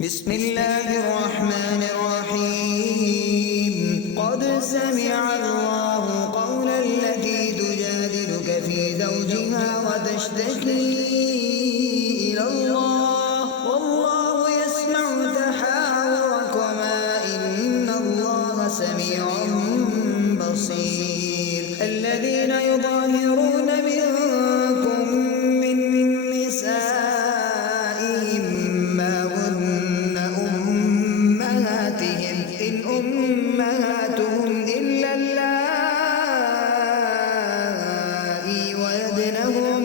بسم الله الرحمن الرحيم قد سمع الله قول التي تجادلك في زوجها وتشتكي إلى الله والله يسمع تحاوركما إن الله سميع بصير الذين يظاهرون منكم من نسائهم ما هن أمهاتهم إن أمهاتهم إلا اللائي ولدنهم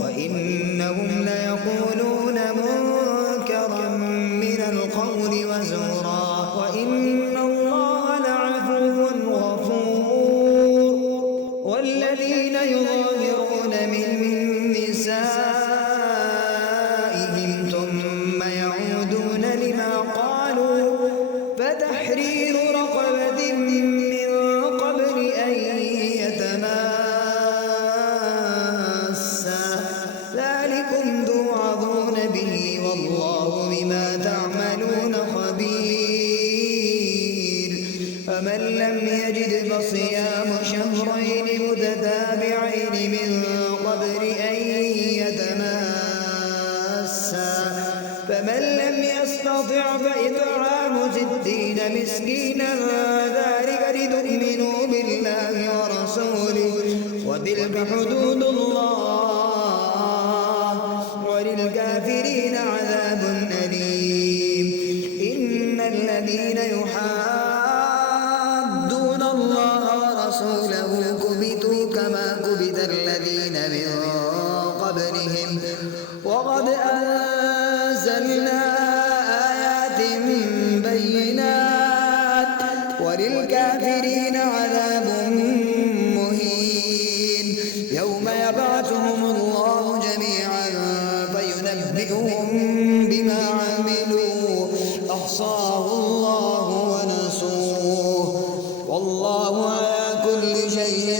وإنهم ليقولون منكرا من القول وزورا وإن الله لعفو غفور والذين يظاهرون من نسائهم ثم يعودون لما قالوا فتحرير رقبة من قبل أن يتماسا ذلكم توعظون به والله بما تعملون خبير فمن لم يجد فصيام شهرين متتابعين من قبل أن يتماسا فمن لم يستطع فإطعام 60 مسكينا ذلك لتؤمنوا بالله ورسوله وتلك حدود الله وللكافرين عذاب أليم إن الذين يحادون الله ورسوله كبتوا كما كبت الذين من قبلهم وقد أنزلنا آيات بينات وللكافرين عذاب مهين يوم يبعثهم الله جميعا فينبئهم بما عملوا أحصاه الله ونسوه والله على كل شيء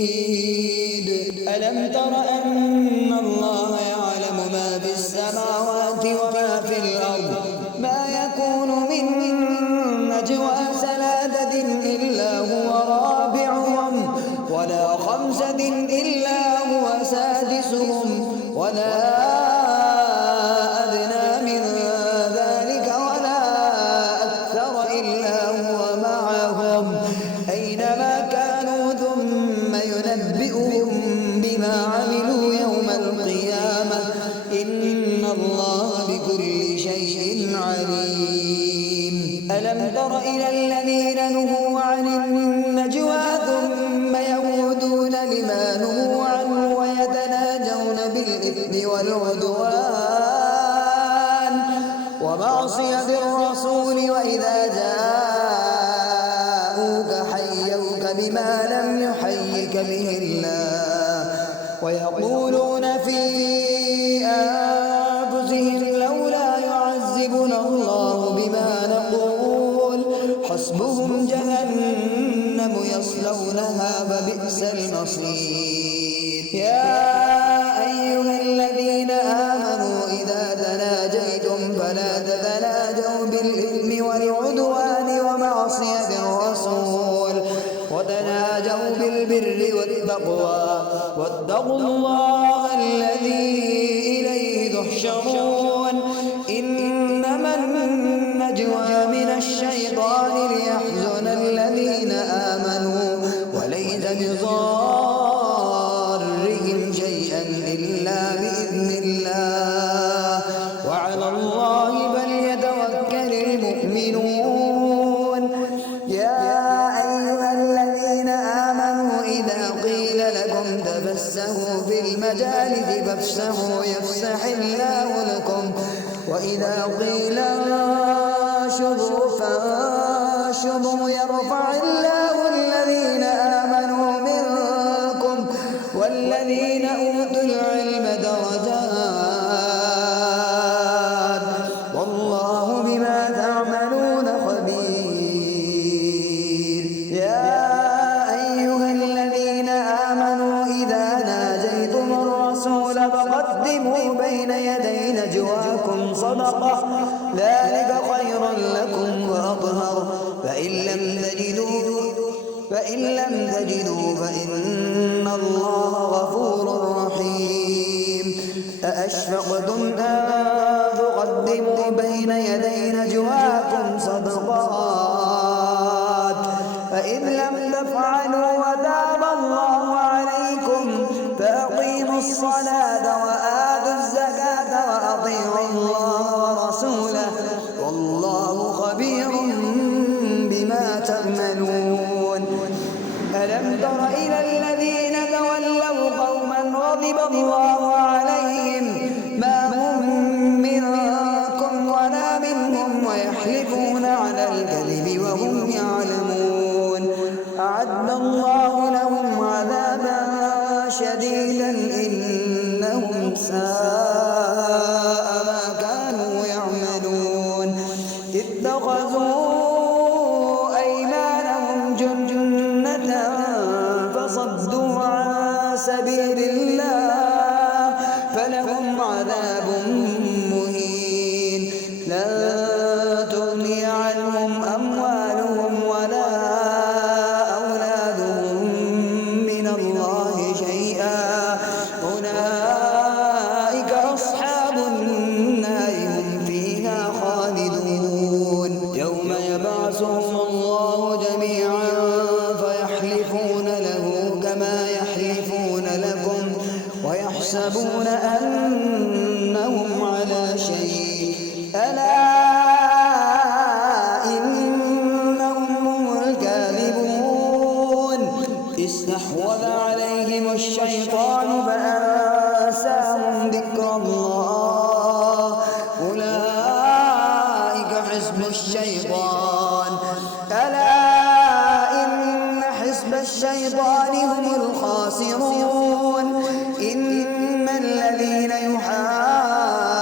شهيد ألم تر أن الله يعلم ما في السماوات وما في الأرض ما يكون من نجوى ثلاثة إلا هو رابعهم ولا خمسة إلا هو سادسهم ولا أدنى من ذلك ولا أكثر إلا هو معهم أينما كانوا ثم ينبئهم بما عملوا يوم القيامة إن الله بكل شيء عليم ألم تر إلى الذين نهوا عن النجوى ثم يعودون لما نهوا عنه ويتناجون بالإثم والعدوان ومعصية الرسول وإذا جاءوك حيوك بما لم يحيك به الله ويقولون في أنفسهم لولا يعذبنا الله بما نقول حسبهم جهنم يصلونها فبئس المصير يا أيها الذين آمنوا إذا تناجيتم فلا تتناجوا بالإثم والعدوان ومعصية الرسول وتناجوا بالبر والتقوى واتقوا الله الذي إليه تحشرون إنما النجوى من الشيطان ليحزن الذين آمنوا وليس بضارهم شيئا إلا بإذن الله وعلى الله فليتوكل المؤمنون يا أيها الذين آمنوا إذا قيل لكم تفسحوا في المجالس فافسحوا يفسح الله لكم وإذا قيل انشروا فانشروا يرفع الله الذين آمنوا منكم والذين أوتوا العلم درجات والله بما تعملون خبير يا أيها الذين آمنوا إذا ناجيتم الرسول فقدموا بين يدي نجواكم نجواكم صدقة ذلك خير لكم وأطهر فإن لم تجدوا فإن الله غفور رحيم أأشفقتم أن تقدموا بين يدي نجواكم صدقات فإذ لم تفعلوا وتاب الله عليكم فأقيموا الصلاة وآتوا الزكاة وأطيعوا الله ورسوله والله خبير بما تعملون ألم تر إلى الذين تولوا قوما غضب الله عليهم ما هم منكم ولا منهم ويحلفون على الكذب وهم يعلمون أعد الله لهم عذابا شديدا إنهم ساء ما كانوا يعملون اتخذوا أيمانهم جنة فصدوا عن سبيل الله فلهم عذاب مهين لن تغني عنهم أموالهم ولا أولادهم من الله شيئا أولئك أصحاب النار هم فيها خالدون يوم يبعثهم الله جميعا فيحلفون له كما يحلفون لكم ويحسبون أنهم على شيء ألا إنهم هم الكاذبون استحوذ عليهم الشيطان فأنساهم ذكر الله أولئك حزب الشيطان ألا إن حزب الشيطان هم الخاسرون إن الذين يحادون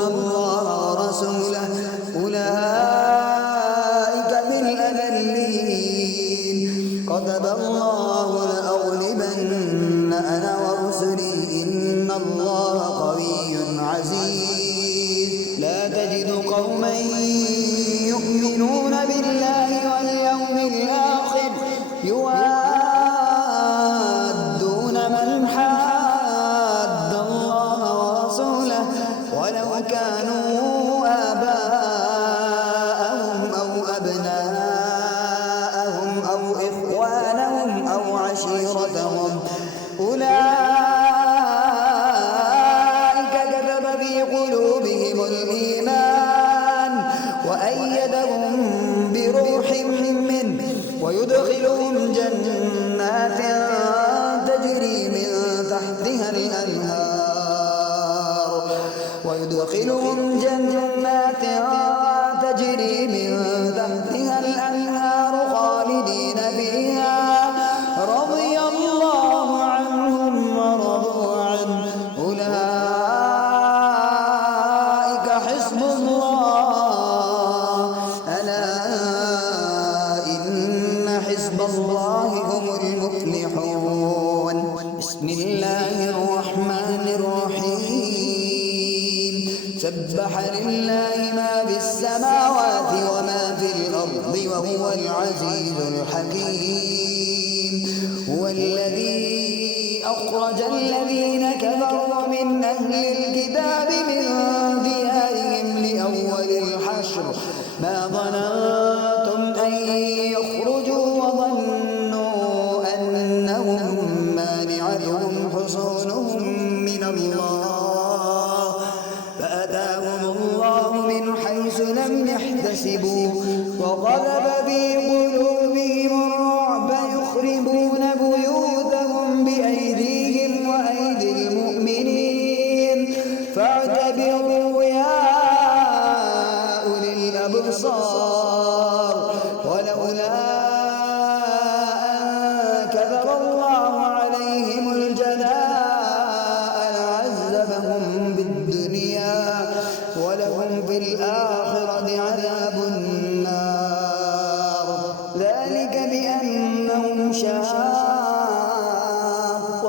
الله ورسوله أولئك بالأذلين كتب الله لأغلبن أنا ورسلي إن الله قوي عزيز لا تجد قوما يؤمنون بالله واليوم الآخر يوادون من حاد الله ورسوله ولو كانوا آباءهم أو أبناءهم أو إخوانهم أو عشيرتهم أولئك كتب في قلوبهم الإيمان وأيدهم بروح منه ويدخلهم جنات تجري من تحتها الأنهار خالدين فيها رضي الله عنهم ورضوا عنه أولئك حزب الله ألا إن حزب الله هم المفلحون بسم الله الرحمن الرحيم سبح لله ما في السماوات وما في الأرض وهو العزيز الحكيم هو الذي أخرج الذين كفروا من أهل الكتاب من ديارهم لأول الحشر ما ظننتم أن يخرجوا وظنوا أنهم مانعتهم حصونهم من الله فأتاهم الله من حيث لم يحتسبوا وقذف في قلوبهم الرعب يخربون بيوتهم بأيديهم وأيدي المؤمنين فاعتبروا يا أولي الأبصار ولولا أن كتب الله عليهم الجلاء لعذبهم بالدنيا ولهم في الآخرة عذاب النار ذلك بأنهم شاقوا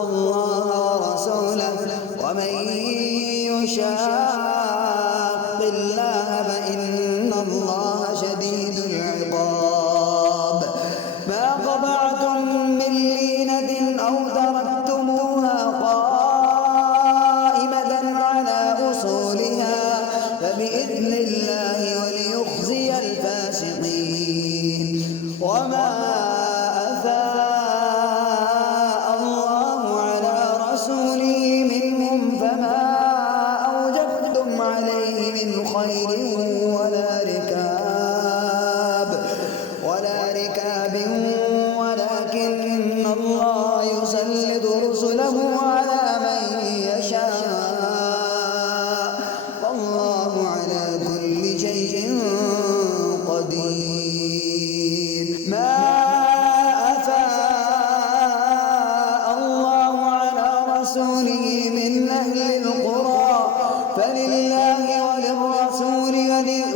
الله ورسوله ومن يشاق الله فإن الله شديد العقاب. ما قطعتم من لينة أو تركتموها قائمة على أصولها فبإذن الله وليخزي الفاسقين. وما أفاء الله على رسوله منهم فما أوجفتم عليه من خير ولا ركاب ولكن الله يسلط رسله على من يشاء والله على كل شيء قدير. ما أفاء الله على رسوله من أهل القرى فلله وللرسول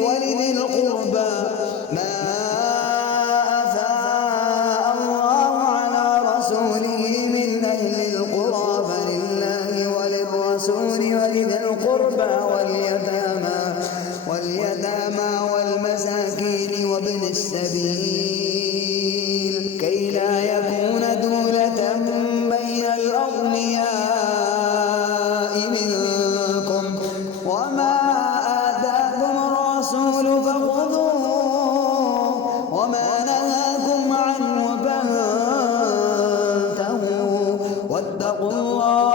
ولذي القربى. ما أفاء الله على رسوله من أهل القرى فلله وللرسول ولذي القربى واليتامى والمساكين وابن السبيل كي لا يكون دولة بين الأغنياء منكم. وما آتاكم الرسول فخذوه وما نهاكم عنه فانتهوا واتقوا الله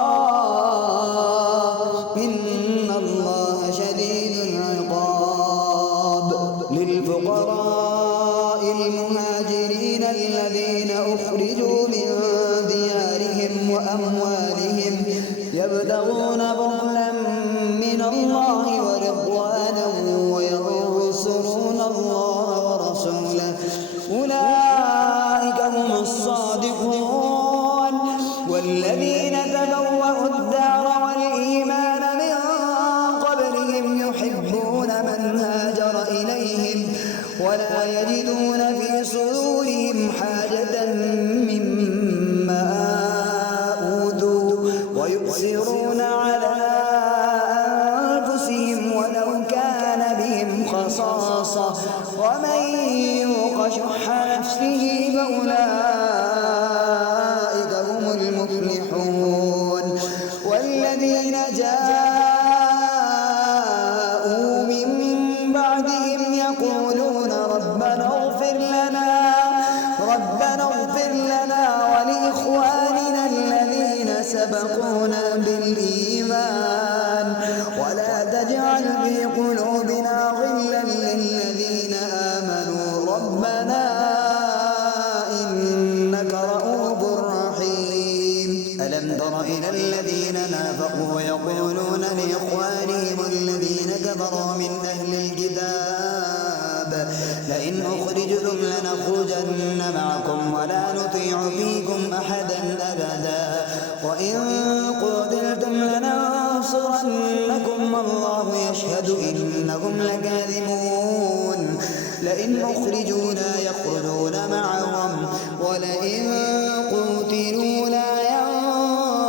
إن الله شديد العقاب. للفقراء المهاجرين الذين أخرجوا من ديارهم وأموالهم يبتغون فضلا من الله ورضوانا وينصرون الله ورسوله أولئك هم الصادقون. والذين تبوأوا الدار والإيمان من قبلهم يحبون من هاجر إليهم ولا يجدون في صدورهم حاجة مما أوتوا ويؤثرون على أنفسهم ولو كان بهم خصاصة ومن يوق شح نفسه فأولئك هم المفلحون. والذين جاءوا من بعدهم يقولون ربنا اغفر لنا ولإخواننا الذين سبقونا بالإيمان ولا تجعل في قلوبنا غلا للذين آمنوا ربنا إنك رؤوف رحيم. ألم تر إلى الذين نافقوا يقولون لإخوانهم الذين كفروا من أهل الكتاب لئن أخرجتم لنخرجن معكم ولا نطيع فيكم أحدا أبدا وإن قتلتم لننصرنكم والله يشهد إنكم لكاذبون. لئن أخرجوا لا يخرجون معهم ولئن قتلوا لا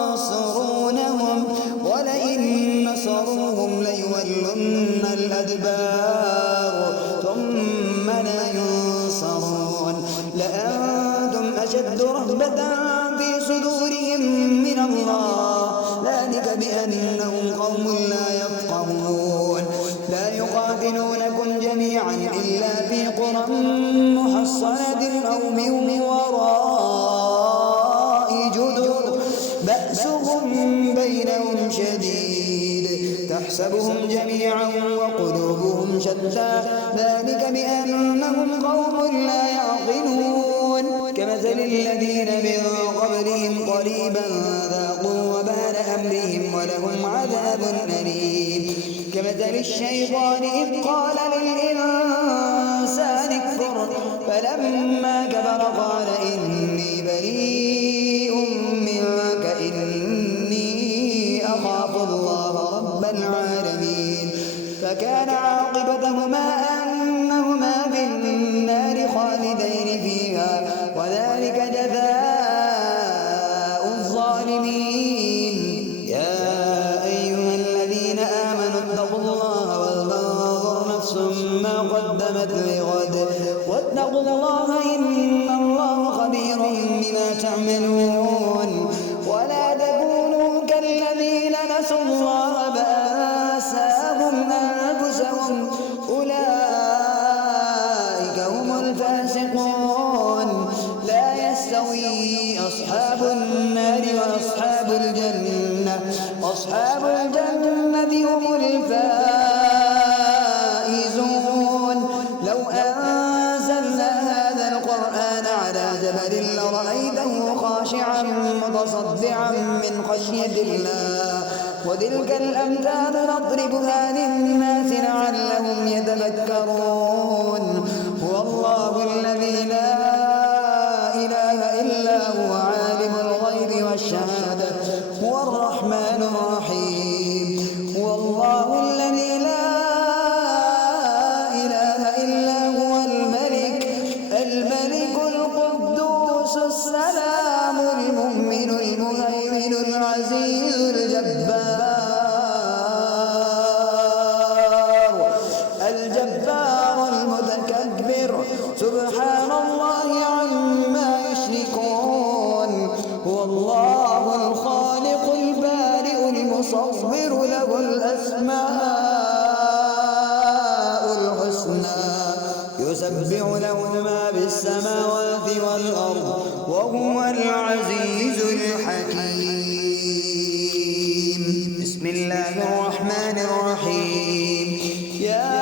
ينصرونهم ولئن نصروهم ليولن الأدبار ثم لا ينصرون. لأنتم أشد رهبة في صدورهم من الله ذلك بأنهم قوم لا يفقهون. لا يقاتلونكم جميعا إلا في قرى محصنة أو من وراء جدر بأسهم بينهم شديد تحسبهم جميعا وقلوبهم شتى ذلك بأنهم قوم لا يعقلون. كمثل الذين من قبلهم قريبا ذاقوا وبال أمرهم ولهم عذاب أليم. كمثل الشيطان إذ قال للإنسان اكفر فلما كفر قال إني بريء منك إني أخاف الله رب العالمين. فكان عاقبتهما أنهما في النار خالدين فيها وذلك جزاء الظالمين. يا أيها الذين آمنوا اتقوا الله قدمت لغد واتقوا الله إن الله خبير بما تعملون ولا تكونوا كالذين نسوا الله فأنساهم أنفسهم أولئك هم الفاسقون لا يستوي أصحاب النار وأصحاب الجنة أصحاب الجنة هم الفائزون لو أنزلنا هذا القرآن على جبل لرأيته خاشعا متصدعا من خشية الله وتلك الأمثال نضربها للناس لعلهم يتفكرون هو الله الذي لا إله إلا هو عالم الغيب والشهادة هو الرحمن الرحيم هو الله الذي لا إله إلا هو الملك القدوس السلام المؤمن المهيمن العزيز الجبار المتكبر سبحان الله عما يشركون هو الله الخالق البارئ المصور له الأسماء الحسنى يسبح له ما في السماوات والأرض وهو العزيز الحكيم بسم الله الرحمن الرحيم يا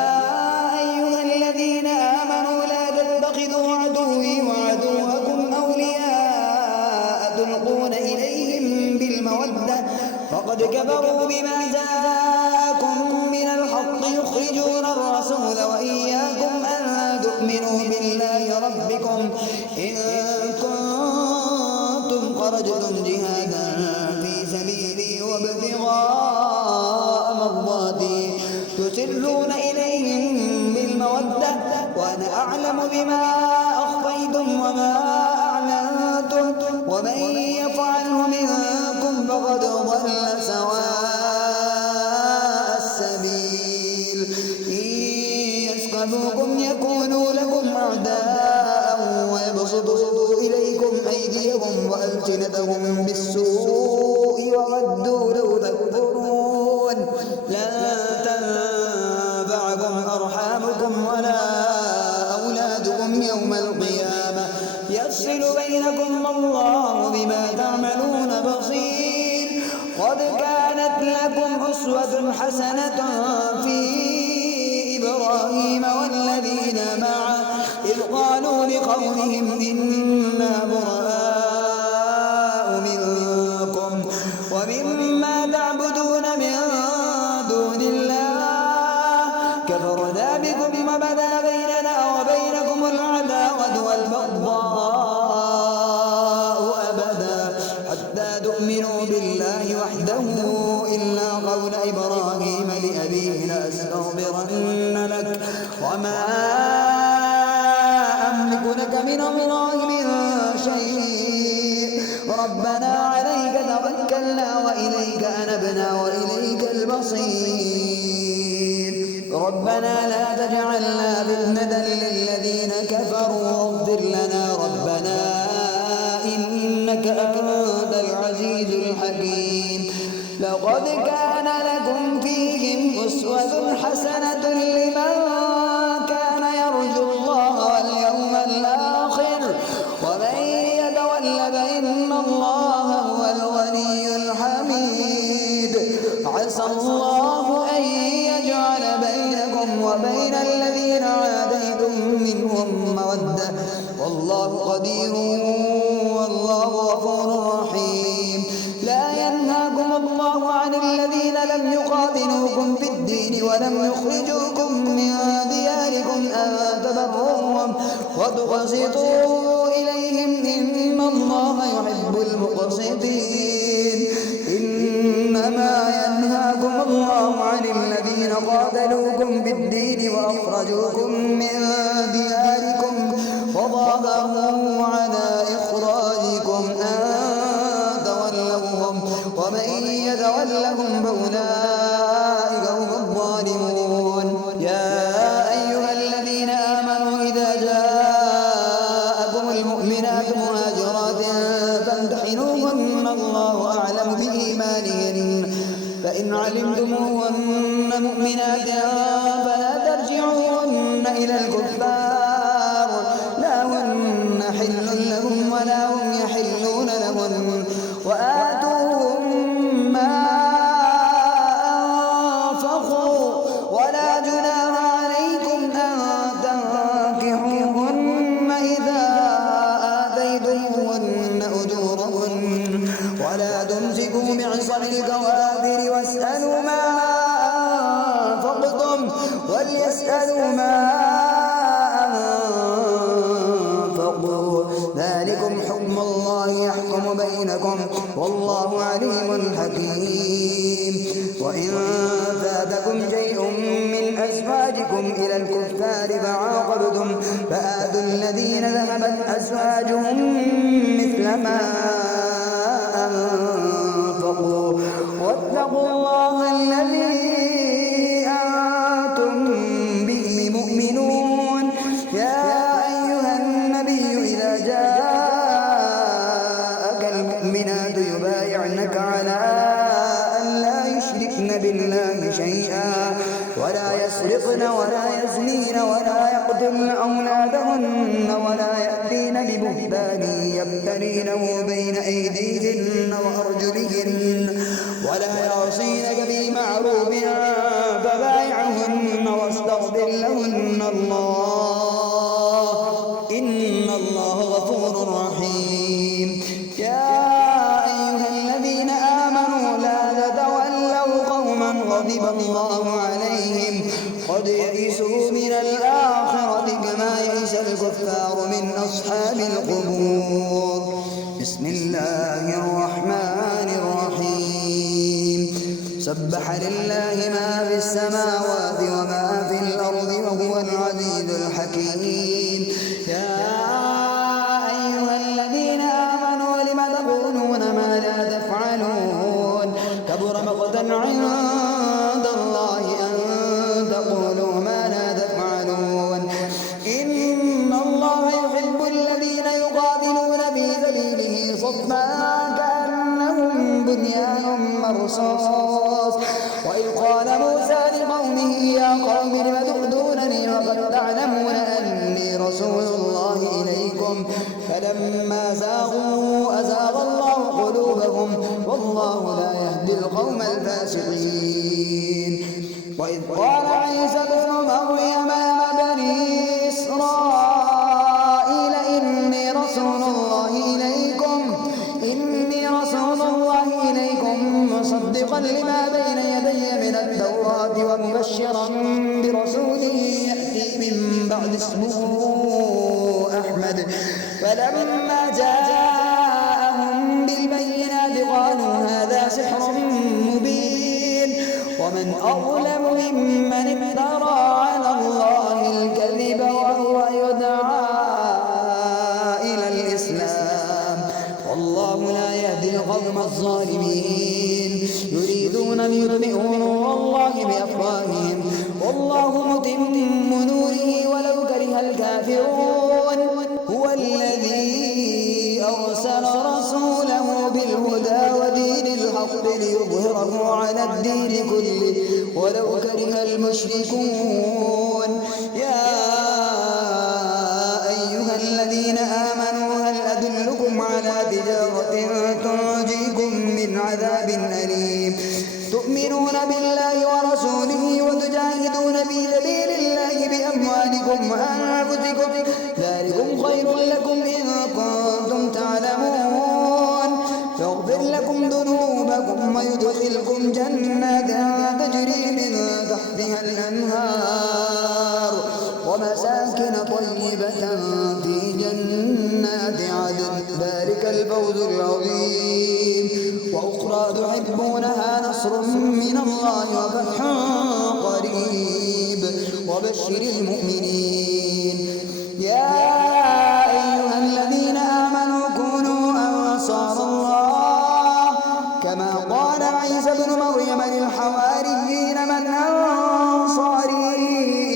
أيها الذين آمنوا لا تتخذوا عدوي وعدوكم أولياء تلقون إليهم بالمودة فقد كفروا بما جاءكم من الحق يخرجون الرسول وإياكم أن تؤمنوا بالله ربكم إن كنتم خرجتم جهادا في سبيلي وابتغاء مرضاتي تسرون إليهم بالمودة وأنا أعلم بما أخفيتم وما أعلنتم ومن يفعله منكم فقد ضل سواء السبيل إن يثقفوكم يكونوا لكم أعداء ويبسطوا إليكم أيديهم وألسنتهم بالسوء وودوا لو تكفرون لن تنفعكم أرحامكم ولا أولادكم يوم القيامة يفصل بينكم الله بما تعملون بصير قد كانت لكم أسوة حسنة في إبراهيم والذين معه إذ قالوا لقومهم إنا براء منكم ومما تعبدون من دون الله كفرنا بكم وبدا بيننا وبينكم العداوة والبغضاء أبدا حتى تؤمنوا بالله وحده إلا قول إبراهيم لأبيه لأستغفرن لك وما أملك لك من الله من شيء ربنا عليك توكلنا وإليك أنبنا وإليك المصير ربنا لا تجعلنا فتنة للذين كفروا واغفر لنا ربنا إنك أنت العزيز الحكيم لقد كان لكم فيهم أسوة حسنة لمن كان يرجو الله واليوم الآخر ومن يتول فإن الله هو الغني الحميد عسى الله أن يجعل بينكم وبين الذين عاديتم منهم مودة والله قدير والله غفور رحيم لا ينهاكم الله عن الذين لم يقاتلوكم في الدين ولم يخرجوكم من دياركم أن تبروهم وتقسطوا إليهم إن الله يحب المقسطين إنما ينهاكم الله عن الذين قاتلوكم في الدين وأخرجوكم من دياركم وظاهروا على إخراجكم أن تولوهم ومن يتولهم فأولئك هم الظالمون يا أيها الذين ولا جناح عليكم أن تنكحوهن إذا آتيتموهن أجورهن ولا تمسكوا بعصم الكوافر واسألوا ما أنفقتم وليسألوا ما أنفقوا ذلكم حكم الله يحكم بينكم والله عليم حكيم. وإن فاتكم شيء من أزواجكم إلى الكفار فعاقبتم فآتوا الذين ذهبت أزواجهم مثل ما أنفقوا واتقوا الله الذي أنتم به مؤمنون. يا أيها النبي إذا جاءك المؤمنات يبايعنك على أن لا يشركن بالله شيئا ولا يسرقن ولا يزنين ولا يقتلن أولادهن ولا يأتين ببهتان يفترينه بين أيديهن وأرجلهن ولا يعصينك في معروف فبايعهن واستغفر لهن الله إن الله غفور رحيم. يا أيها الذين آمنوا لا تتولوا قوما غضب الله عليهم قد يئسوا من الآخرة كما يئس الكفار من أصحاب القبور. بسم الله الرحمن الرحيم. سبح لله ما في السماوات وما في الأرض وهو العزيز الحكيم. يا أيها الذين آمنوا لم تقولون ما لا تفعلون كبر مقتا عند الله أن تقولوا ما لا تفعلون. إن الله يحب الذين يقاتلون في سبيله صفا كأنهم بنيان مرصوص. وإذ قال موسى لقومه يا قوم لم تؤذونني وقد تعلمون أني رسول الله إليكم فلما زاغوا أزاغ الله قلوبهم والله لا يهدي القوم الفاسقين. وإذ قال عيسى ابن مريم يا بني إسرائيل إني رسول الله إليكم مصدقا لما بين يدي من التوراة ومبشرا برسول يأتي من بعد اسمه أحمد. فلما جاءهم بالبينات قالوا هذا سحر مبين ومن أظلم ممن افترى على الله الكذب وهو يدعى إلى الإسلام والله لا يهدي القوم الظالمين. يريدون أن يطفئوا نور الله بأفواههم والله متم نوره ولو كره الكافرون. هو الذي أرسل رسوله بالهدى ودين الحق ليظهره على الدين كله ولو كره المشركون. يا أيها الذين آمنوا هل أدلكم على تجارة تنجيكم من عذاب أليم تؤمنون بالله ورسوله وتجاهدون في سبيل الله بأموالكم وأنفسكم ذلكم خير لكم إن كنتم تعلمون. يغفر لكم ذنوبكم ويدخلكم جنات تجري من تحتها الأنهار ومساكن طيبة في جنات عدن ذلك الفوز العظيم. وأخرى تحبونها نصر من الله وفتح قريب وبشر المؤمنين. يا أيها الذين آمنوا كونوا أنصار الله كما قال عيسى ابن مريم للحواريين من أنصاري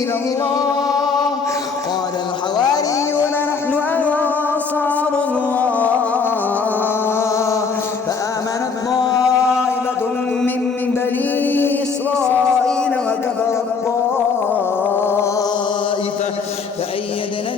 إلى الله قال الحواريون نحن أنصار الله فآمنت طائفة من بني إسرائيل وكفرت طائفة فأيدنا